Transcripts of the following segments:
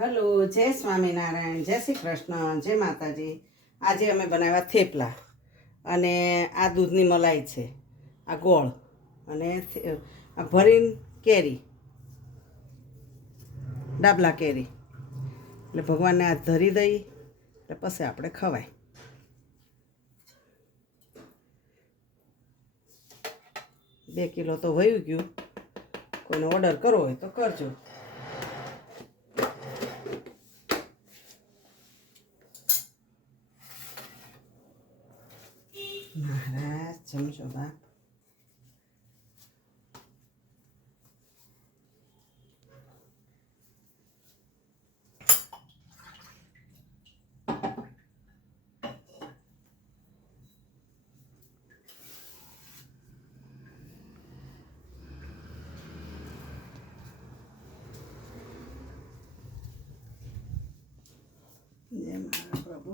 Hello, જય સ્વામિનારાયણ, જય શ્રી કૃષ્ણ, જય માતાજી. આજે અમે બનાવ્યા થેપલા અને આ દૂધની મલાઈ છે, આ ગોળ અને આ ભરીને કેરી, ડાબલા કેરી. એટલે ભગવાનને આ ધરી દઈ એટલે પછી આપણે ખવાય. 2 કિલો તો વયું ગયું. કોઈને ઓર્ડર કરવો હોય તો કરજો. મહારાજ ચમચો બાપ. જય મારા પ્રભુ.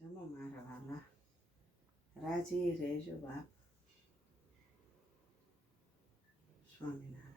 જમો મારા વાલા, રાજી રહેજો બાપ. સ્વામિનારાયણ.